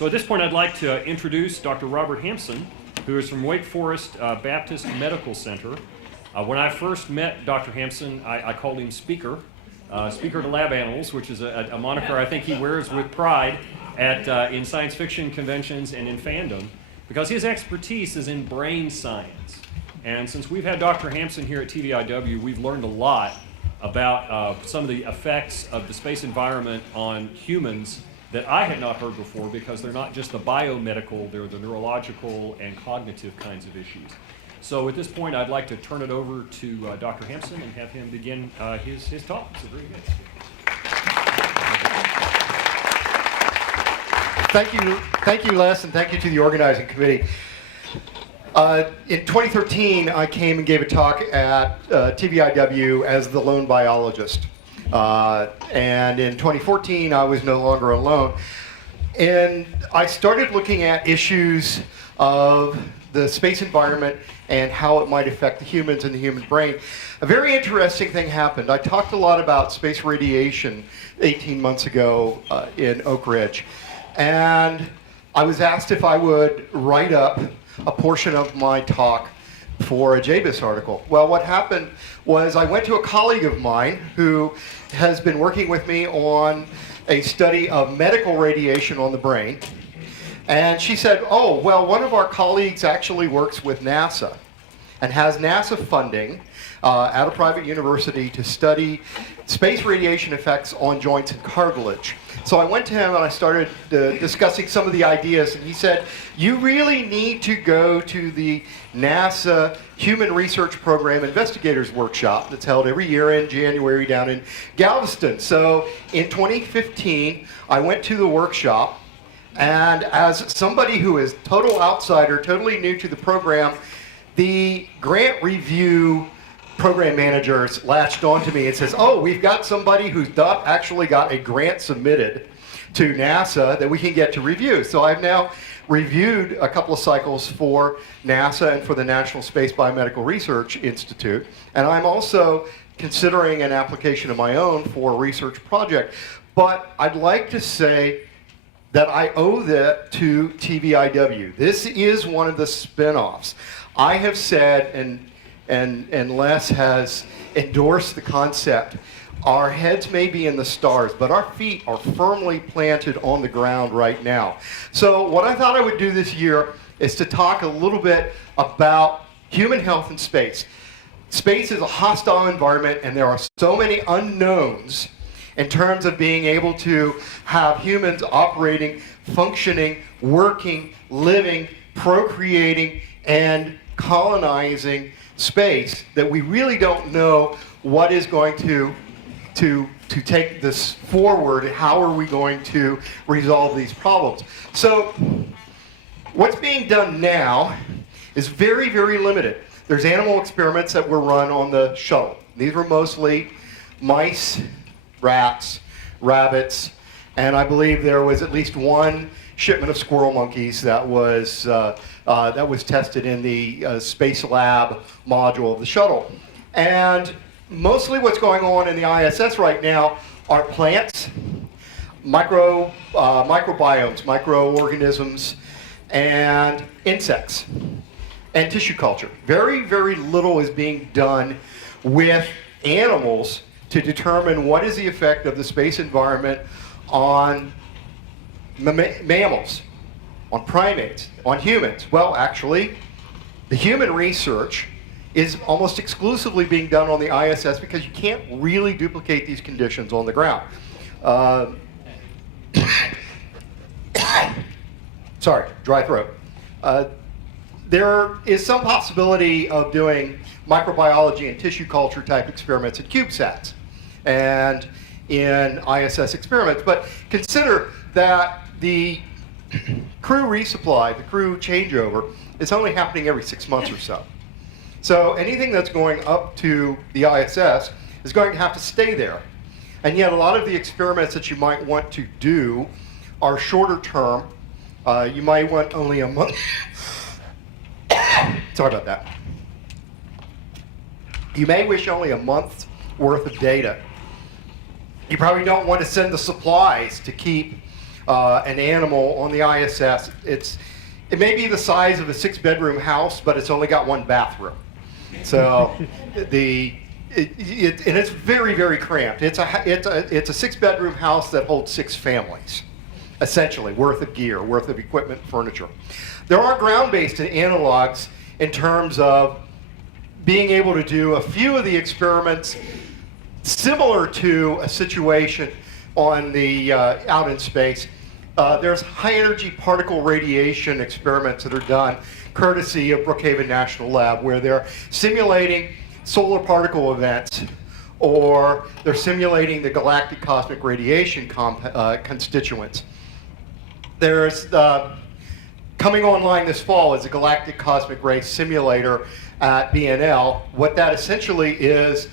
So at this point, I'd like to introduce Dr. Robert Hampson, who is from Wake Forest Baptist Medical Center. When I first met Dr. Hampson, I called him Speaker, Speaker to Lab Animals, which is a moniker I think he wears with pride in science fiction conventions and in fandom, because his expertise is in brain science. And since we've had Dr. Hampson here at TVIW, we've learned a lot about some of the effects of the space environment on humans that I had not heard before, because they're not just the biomedical, they're the neurological and cognitive kinds of issues. So at this point, I'd like to turn it over to Dr. Hampson and have him begin his talk. So very good. Thank you, Les, and thank you to the organizing committee. In 2013, I came and gave a talk at TVIW as the lone biologist. And in 2014, I was no longer alone. And I started looking at issues of the space environment and how it might affect the humans and the human brain. A very interesting thing happened. I talked a lot about space radiation 18 months ago in Oak Ridge. And I was asked if I would write up a portion of my talk for a JBIS article. Well, what happened was I went to a colleague of mine who has been working with me on a study of medical radiation on the brain. And she said, oh, well, one of our colleagues actually works with NASA and has NASA funding at a private university to study space radiation effects on joints and cartilage. So I went to him and I started discussing some of the ideas, and he said, you really need to go to the NASA Human Research Program Investigators Workshop that's held every year in January down in Galveston. So in 2015, I went to the workshop, and as somebody who is total outsider, totally new to the program, the grant review program managers latched onto me and says, oh, we've got somebody who's actually got a grant submitted to NASA that we can get to review. So I've now reviewed a couple of cycles for NASA and for the National Space Biomedical Research Institute, and I'm also considering an application of my own for a research project. But I'd like to say that I owe that to TVIW. This is one of the spin-offs. I have said, and Les has endorsed the concept, our heads may be in the stars, but our feet are firmly planted on the ground right now. So what I thought I would do this year is to talk a little bit about human health in space. Space is a hostile environment, and there are so many unknowns in terms of being able to have humans operating, functioning, working, living, procreating, and colonizing space, that we really don't know what is going to take this forward. How are we going to resolve these problems? So what's being done now is very, very limited. There's animal experiments that were run on the shuttle. These were mostly mice, rats, rabbits, and I believe there was at least one shipment of squirrel monkeys that was tested in the Space Lab module of the shuttle. And mostly what's going on in the ISS right now are plants, microbiomes, microorganisms, and insects, and tissue culture. Very, very little is being done with animals to determine what is the effect of the space environment on mammals, on primates, on humans. Well, actually, the human research is almost exclusively being done on the ISS because you can't really duplicate these conditions on the ground. Sorry, dry throat. There is some possibility of doing microbiology and tissue culture type experiments at CubeSats and in ISS experiments, but consider that the crew resupply, the crew changeover, is only happening every 6 months or so. So anything that's going up to the ISS is going to have to stay there. And yet a lot of the experiments that you might want to do are shorter term. You might want only a month. Sorry about that. You may wish only a month's worth of data. You probably don't want to send the supplies to keep an animal on the ISS. It may be the size of a 6-bedroom house, but it's only got 1 bathroom. So and it's very, very cramped. It's a 6-bedroom house that holds 6 families, essentially, worth of gear, worth of equipment, furniture. There are ground-based analogs in terms of being able to do a few of the experiments similar to a situation on the out in space. There's high-energy particle radiation experiments that are done courtesy of Brookhaven National Lab, where they're simulating solar particle events, or they're simulating the galactic cosmic radiation constituents. There's coming online this fall is a galactic cosmic ray simulator at BNL. What that essentially is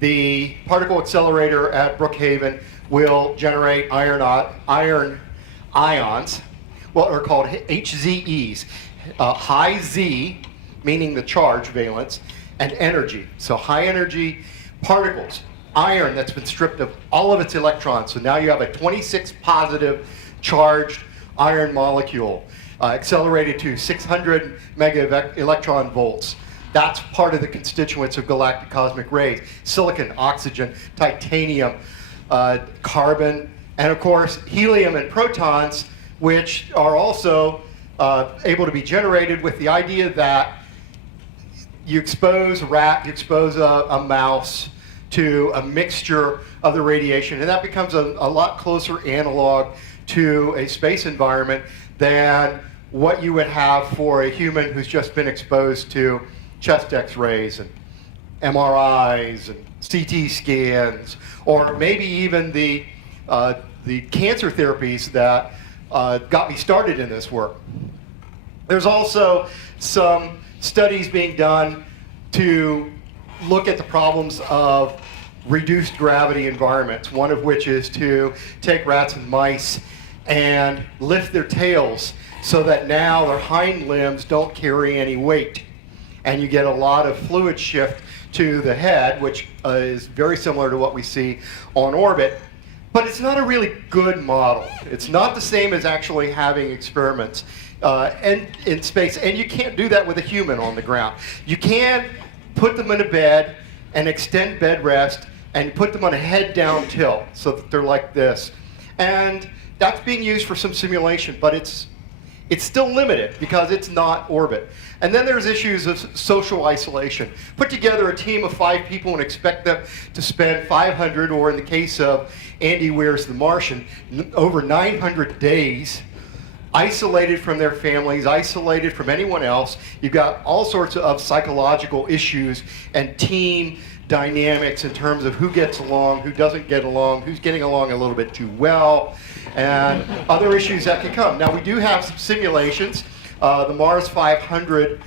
the particle accelerator at Brookhaven will generate iron ions, what are called HZEs, high Z, meaning the charge valence, and energy. So high energy particles, iron that's been stripped of all of its electrons. So now you have a 26 positive charged iron molecule, accelerated to 600 mega electron volts. That's part of the constituents of galactic cosmic rays: silicon, oxygen, titanium, carbon, and of course helium and protons, which are also able to be generated with the idea that you expose a rat, you expose a mouse to a mixture of the radiation, and that becomes a lot closer analog to a space environment than what you would have for a human who's just been exposed to chest x-rays and MRIs and CT scans, or maybe even the cancer therapies that got me started in this work. There's also some studies being done to look at the problems of reduced gravity environments, one of which is to take rats and mice and lift their tails so that now their hind limbs don't carry any weight. And you get a lot of fluid shift to the head, which is very similar to what we see on orbit. But it's not a really good model. It's not the same as actually having experiments and in space. And you can't do that with a human on the ground. You can put them in a bed and extend bed rest and put them on a head down tilt so that they're like this. And that's being used for some simulation, but it's still limited because it's not orbit. And then there's issues of social isolation. Put together a team of 5 people and expect them to spend 500, or in the case of Andy Weir's The Martian, over 900 days isolated from their families, isolated from anyone else. You've got all sorts of psychological issues and team dynamics in terms of who gets along, who doesn't get along, who's getting along a little bit too well, and other issues that can come. Now, we do have some simulations. The Mars 500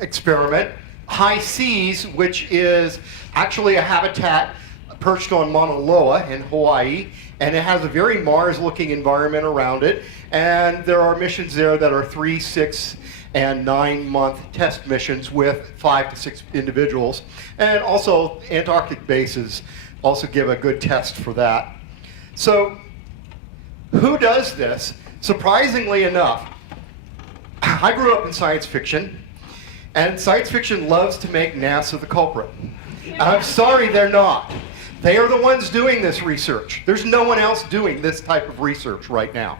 experiment, High Seas, which is actually a habitat perched on Mauna Loa in Hawaii, and it has a very Mars-looking environment around it, and there are missions there that are 3, 6, and 9-month test missions with 5 to 6 individuals, and also Antarctic bases also give a good test for that. So who does this? Surprisingly enough, I grew up in science fiction, and science fiction loves to make NASA the culprit. I'm sorry, they're not. They are the ones doing this research. There's no one else doing this type of research right now.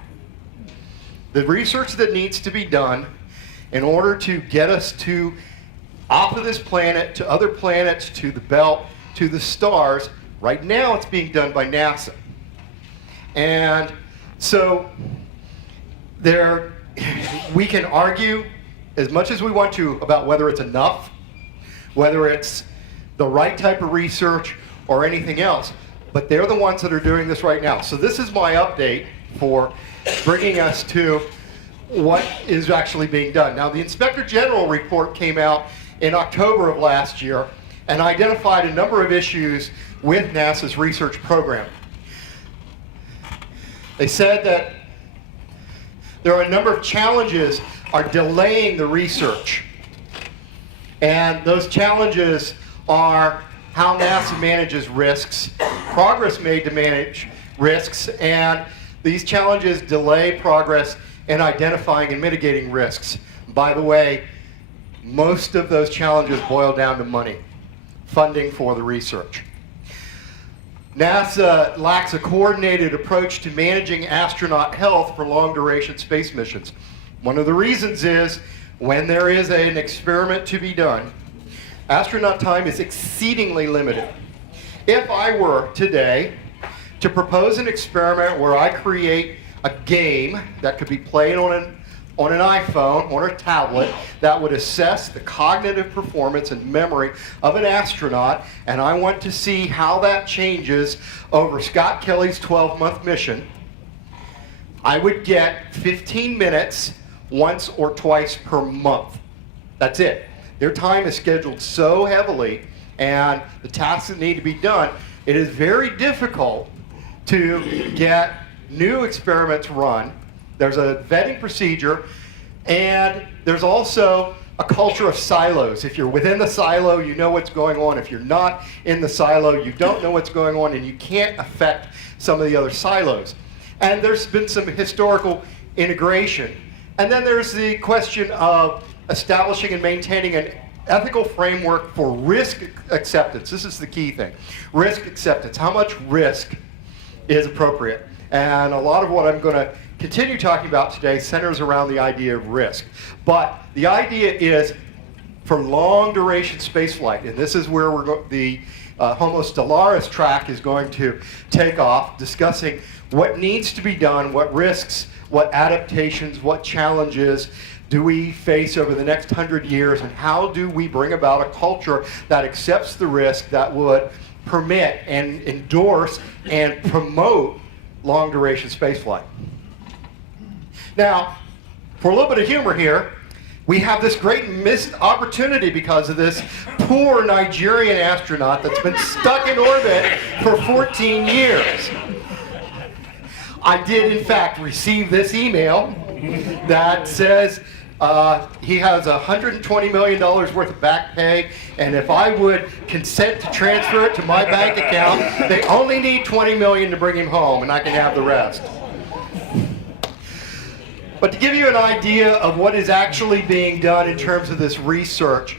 The research that needs to be done in order to get us to off of this planet, to other planets, to the belt, to the stars, right now it's being done by NASA. And so we can argue as much as we want to about whether it's enough, whether it's the right type of research or anything else, but they're the ones that are doing this right now. So this is my update for bringing us to what is actually being done. Now, the Inspector General report came out in October of last year and identified a number of issues with NASA's research program. They said that there are a number of challenges are delaying the research. And those challenges are how NASA manages risks, progress made to manage risks, and these challenges delay progress in identifying and mitigating risks. By the way, most of those challenges boil down to money, funding for the research. NASA lacks a coordinated approach to managing astronaut health for long-duration space missions. One of the reasons is when there is an experiment to be done, astronaut time is exceedingly limited. If I were today to propose an experiment where I create a game that could be played on an iPhone or a tablet that would assess the cognitive performance and memory of an astronaut, and I want to see how that changes over Scott Kelly's 12-month mission, I would get 15 minutes once or twice per month. That's it. Their time is scheduled so heavily, and the tasks that need to be done, it is very difficult to get new experiments run. There's a vetting procedure, and there's also a culture of silos. If you're within the silo, you know what's going on. If you're not in the silo, you don't know what's going on, and you can't affect some of the other silos. And there's been some historical integration. And then there's the question of establishing and maintaining an ethical framework for risk acceptance. This is the key thing. Risk acceptance. How much risk is appropriate? And a lot of what I'm going to continue talking about today centers around the idea of risk. But the idea is for long duration spaceflight, and this is where the Homo Stellaris track is going to take off, discussing what needs to be done, what risks, what adaptations, what challenges do we face over the next 100 years, and how do we bring about a culture that accepts the risk that would permit and endorse and promote long-duration spaceflight. Now, for a little bit of humor here, we have this great missed opportunity because of this poor Nigerian astronaut that's been stuck in orbit for 14 years. I did, in fact, receive this email that says he has $120 million worth of back pay, and if I would consent to transfer it to my bank account, they only need $20 million to bring him home, and I can have the rest. But to give you an idea of what is actually being done in terms of this research,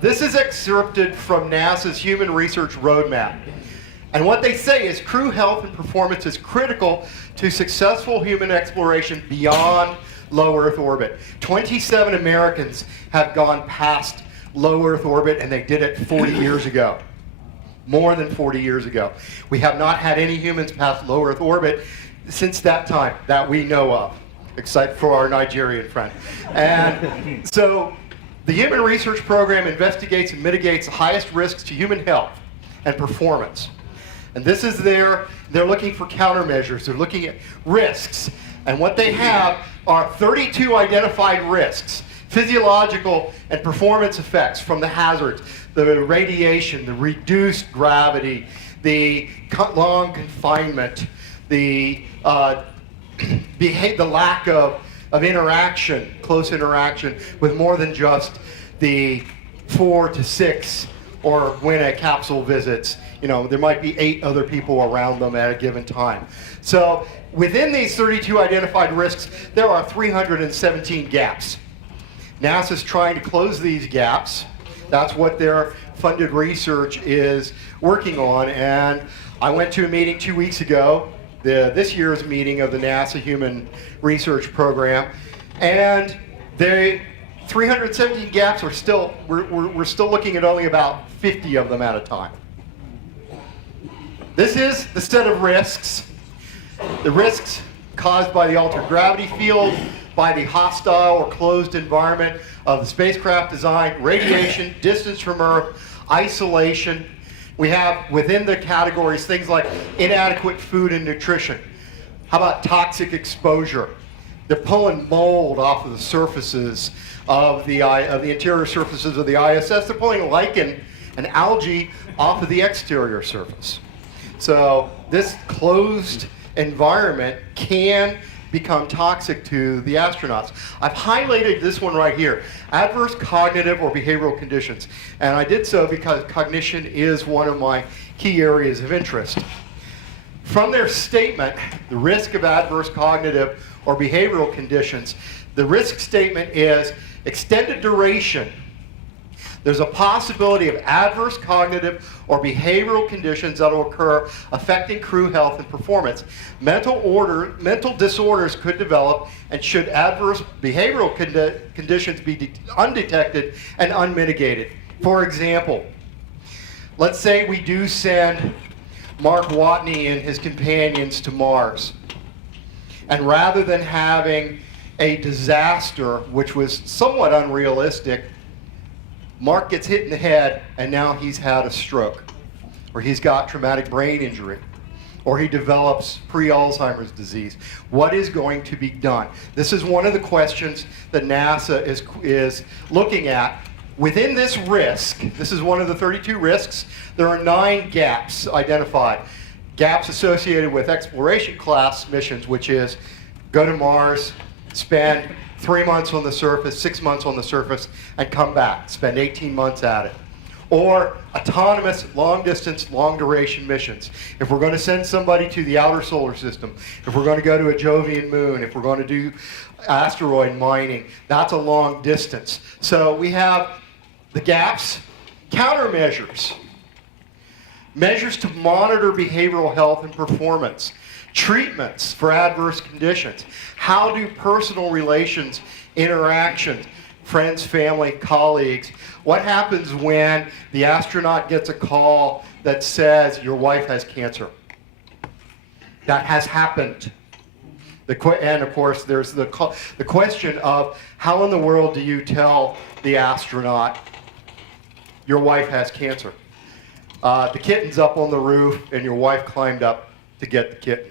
this is excerpted from NASA's Human Research Roadmap. And what they say is crew health and performance is critical to successful human exploration beyond low Earth orbit. 27 Americans have gone past low Earth orbit, and they did it 40 years ago. More than 40 years ago. We have not had any humans past low Earth orbit since that time that we know of, except for our Nigerian friend. And so the Human Research Program investigates and mitigates the highest risks to human health and performance. And this is they're looking for countermeasures. They're looking at risks. And what they have are 32 identified risks, physiological and performance effects from the hazards, the radiation, the reduced gravity, the long confinement, the lack of interaction, close interaction with more than just the 4 to 6, or when a capsule visits, there might be 8 other people around them at a given time. So within these 32 identified risks, there are 317 gaps. NASA's trying to close these gaps. That's what their funded research is working on. And I went to a meeting 2 weeks ago, this year's meeting of the NASA Human Research Program, and the 317 gaps are still, we're still looking at only about 50 of them at a time. This is the set of risks. The risks caused by the altered gravity field, by the hostile or closed environment of the spacecraft design, radiation, distance from Earth, isolation. We have within the categories things like inadequate food and nutrition. How about toxic exposure? They're pulling mold off of the surfaces of the interior surfaces of the ISS. They're pulling lichen and algae off of the exterior surface. So this closed environment can become toxic to the astronauts. I've highlighted this one right here, adverse cognitive or behavioral conditions. And I did so because cognition is one of my key areas of interest. From their statement, the risk of adverse cognitive or behavioral conditions, the risk statement is extended duration. There's a possibility of adverse cognitive or behavioral conditions that will occur affecting crew health and performance. Mental disorders could develop, and should adverse behavioral conditions be undetected and unmitigated. For example, let's say we do send Mark Watney and his companions to Mars. And rather than having a disaster, which was somewhat unrealistic, Mark gets hit in the head and now he's had a stroke, or he's got traumatic brain injury, or he develops pre-Alzheimer's disease. What is going to be done? This is one of the questions that NASA is looking at. Within this risk, this is one of the 32 risks, there are 9 gaps identified. Gaps associated with exploration class missions, which is go to Mars, spend 3 months on the surface, 6 months on the surface, and come back, spend 18 months at it. Or autonomous, long-distance, long-duration missions. If we're going to send somebody to the outer solar system, if we're going to go to a Jovian moon, if we're going to do asteroid mining, that's a long distance. So we have the gaps, countermeasures, measures to monitor behavioral health and performance, treatments for adverse conditions, how do personal relations, interactions, friends, family, colleagues, what happens when the astronaut gets a call that says your wife has cancer? That has happened. And of course, there's the question of how in the world do you tell the astronaut your wife has cancer? The kitten's up on the roof and your wife climbed up to get the kitten.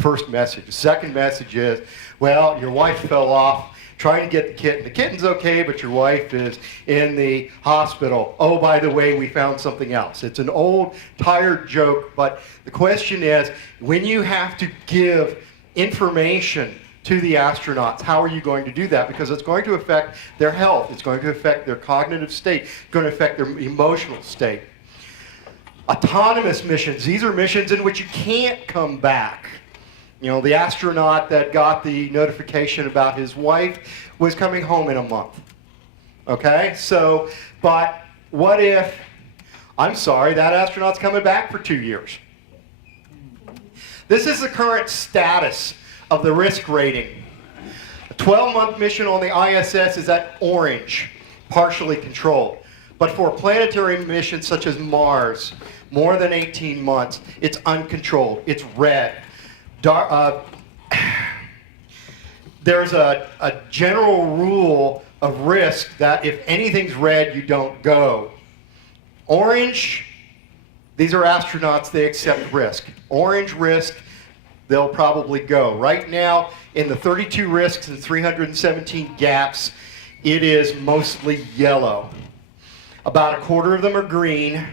First message. The second message is, well, your wife fell off trying to get the kitten. The kitten's okay, but your wife is in the hospital. Oh, by the way, we found something else. It's an old, tired joke, but the question is, when you have to give information to the astronauts, how are you going to do that? Because it's going to affect their health. It's going to affect their cognitive state. It's going to affect their emotional state. Autonomous missions. These are missions in which you can't come back. You know, the astronaut that got the notification about his wife was coming home in a month. Okay? So, but what if, I'm sorry, that astronaut's coming back for 2 years? This is the current status of the risk rating. A 12-month mission on the ISS is at orange, partially controlled. But for planetary missions such as Mars, more than 18 months, it's uncontrolled. It's red. There's a general rule of risk that if anything's red, you don't go. Orange, these are astronauts, they accept risk. Orange risk, they'll probably go. Right now, in the 32 risks and 317 gaps, it is mostly yellow. About a quarter of them are green,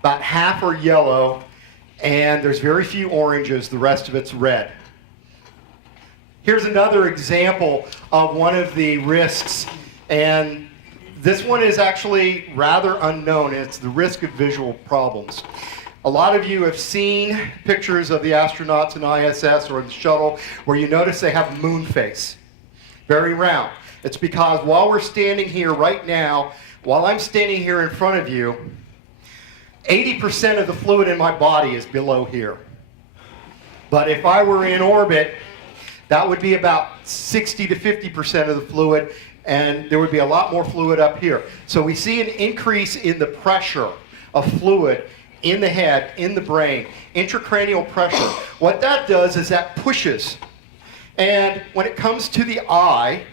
about half are yellow, and there's very few oranges, the rest of it's red. Here's another example of one of the risks, and this one is actually rather unknown. It's the risk of visual problems. A lot of you have seen pictures of the astronauts in ISS or in the shuttle where you notice they have moon face, very round. It's because while we're standing here right now, while I'm standing here in front of you, 80% of the fluid in my body is below here. But if I were in orbit, that would be about 60 to 50% of the fluid, and there would be a lot more fluid up here. So we see an increase in the pressure of fluid in the head, in the brain, intracranial pressure. What that does is that pushes. And when it comes to the eye,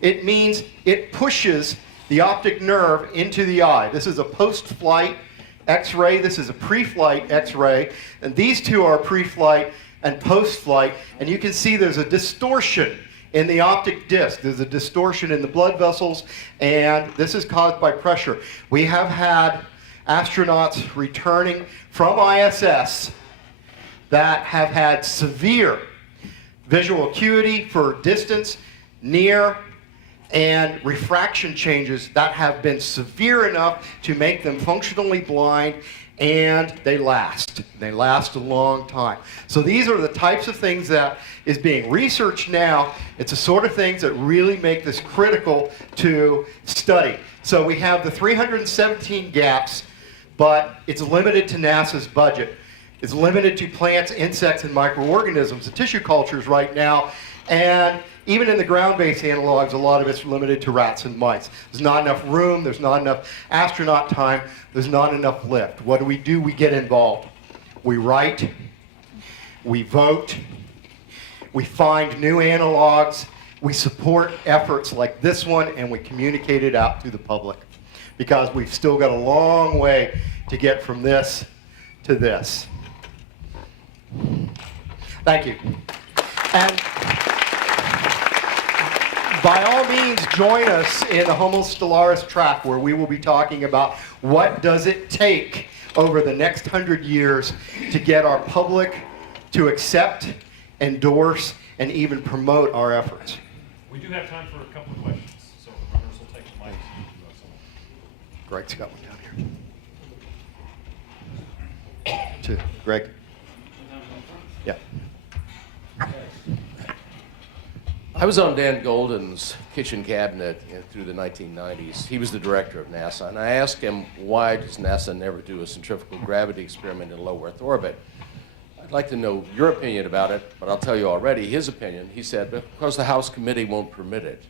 it means it pushes the optic nerve into the eye. This is a post-flight X-ray, this is a pre-flight X-ray, and these two are pre-flight and post-flight, and you can see there's a distortion in the optic disc. There's a distortion in the blood vessels, and this is caused by pressure. We have had astronauts returning from ISS that have had severe visual acuity for distance, near, and refraction changes that have been severe enough to make them functionally blind and they last. They last a long time. So these are the types of things that is being researched now. It's the sort of things that really make this critical to study. So we have the 317 gaps, but it's limited to NASA's budget. It's limited to plants, insects, and microorganisms, the tissue cultures right now. And even in the ground-based analogs, a lot of it's limited to rats and mice. There's not enough room, there's not enough astronaut time, there's not enough lift. What do? We get involved. We write, we vote, we find new analogs, we support efforts like this one, and we communicate it out to the public. Because we've still got a long way to get from this to this. Thank you. And by all means, join us in the Homo Stellaris track, where we will be talking about what does it take over the next 100 years to get our public to accept, endorse, and even promote our efforts. We do have time for a couple of questions, so the runners will take the mic. Greg's got one down here. To Greg. Yeah. I was on Dan Golden's kitchen cabinet through the 1990s. He was the director of NASA, and I asked him, why does NASA never do a centrifugal gravity experiment in low Earth orbit? I'd like to know your opinion about it, but I'll tell you already his opinion. He said, because the House committee won't permit it,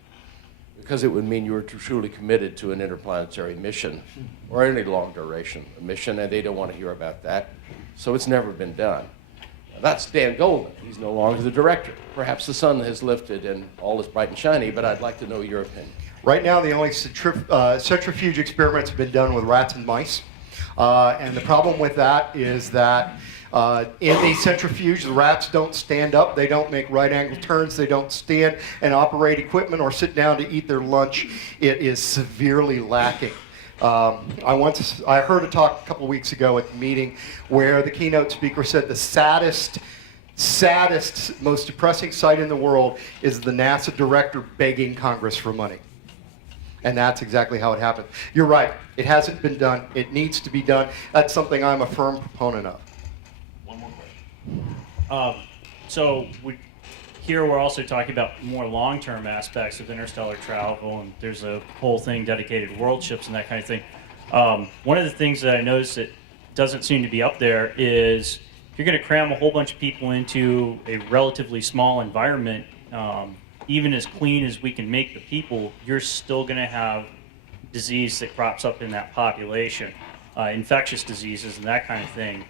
because it would mean you were truly committed to an interplanetary mission or any long duration mission, and they don't want to hear about that. So it's never been done. That's Dan Golden. He's no longer the director. Perhaps the sun has lifted and all is bright and shiny, but I'd like to know your opinion. Right now, the only centrifuge experiments have been done with rats and mice. And the problem with that is that in the centrifuge, the rats don't stand up, they don't make right-angle turns, they don't stand and operate equipment or sit down to eat their lunch. It is severely lacking. I heard a talk a couple of weeks ago at the meeting where the keynote speaker said the saddest, most depressing sight in the world is the NASA director begging Congress for money. And that's exactly how it happened. You're right. It hasn't been done. It needs to be done. That's something I'm a firm proponent of. One more question. So here we're also talking about more long-term aspects of interstellar travel, and there's a whole thing dedicated to world ships and that kind of thing. One of the things that I noticed that doesn't seem to be up there is if you're going to cram a whole bunch of people into a relatively small environment, even as clean as we can make the people, you're still going to have disease that crops up in that population, infectious diseases and that kind of thing.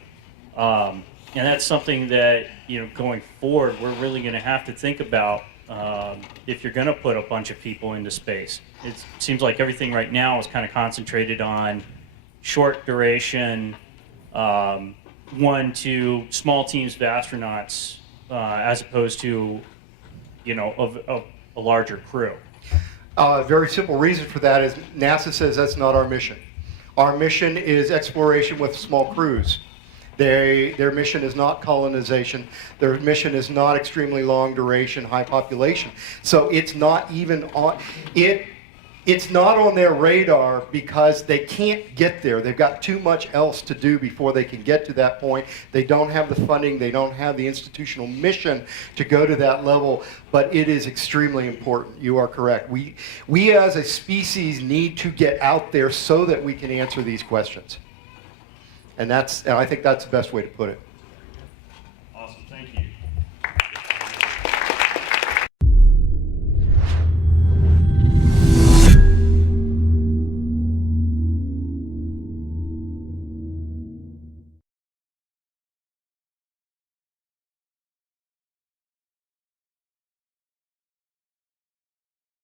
And that's something that, going forward, we're really going to have to think about if you're going to put a bunch of people into space. It seems like everything right now is kind of concentrated on short duration, 1 to small teams of astronauts, as opposed to, of a larger crew. A very simple reason for that is NASA says that's not our mission. Our mission is exploration with small crews. Their mission is not colonization. Their mission is not extremely long duration, high population. So it's not even on it's not on their radar because they can't get there. They've got too much else to do before they can get to that point. They don't have the funding. They don't have the institutional mission to go to that level. But it is extremely important. You are correct. We as a species need to get out there so that we can answer these questions. And I think that's the best way to put it. Awesome, thank you.